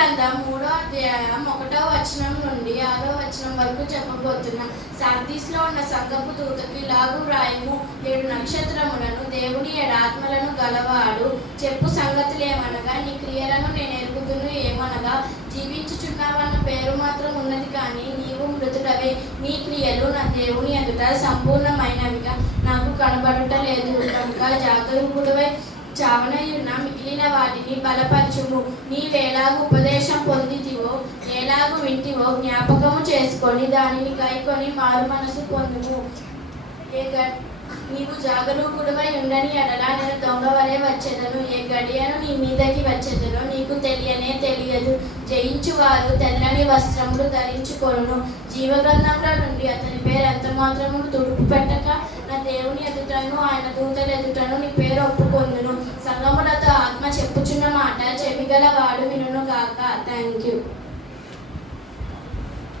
గ్రంథం 3వ అధ్యాయం 1వ వచనం నుండి 6వ వచనం వరకు చెప్పబోతున్నా. సార్దీస్లో ఉన్న సంఘపు దూతకి ఇలాగు వ్రాయము, 7 నక్షత్రములను దేవుని 7 ఆత్మలను గలవాడు చెప్పు సంగతులేమనగా, నీ క్రియలను నేను ఎరుగుదును. ఏమనగా, జీవించుచున్నావన్న పేరు మాత్రం ఉన్నది, కానీ నీవు మృతుడవే. నీ క్రియలు నా దేవుని ఎదుట సంపూర్ణమైనవిగా నాకు కనబడుట లేదు. కనుక జాగరూకుడవై చావనయున్న మిగిలిన వాటిని బలపరచుము. నీవేలాగు ఉపదేశం పొందితివో, ఏలాగు వింటివో జ్ఞాపకము చేసుకొని దానిని కైకొని మారు మనసు పొందుము. నీవు జాగరూకుడవై ఉండని ఎడల నేను దొంగ వలె వచ్చేదను. ఏ గడియను నీ మీదకి వచ్చేదనో నీకు తెలియదు. జయించువారు తెల్లని వస్త్రములు ధరించుకొనును. జీవగ్రంథంలో నుండి అతని పేరు ఎంత మాత్రము తుడుపు పెట్టక నా దేవుని ఎదుటను ఆయన దూతల ఎదుటను నీ పేరు ఒప్పుకొందును. సంగములతో ఆత్మ చెప్పుచున్న మాట చెవిగల వాడు వినును గాక. Thank you.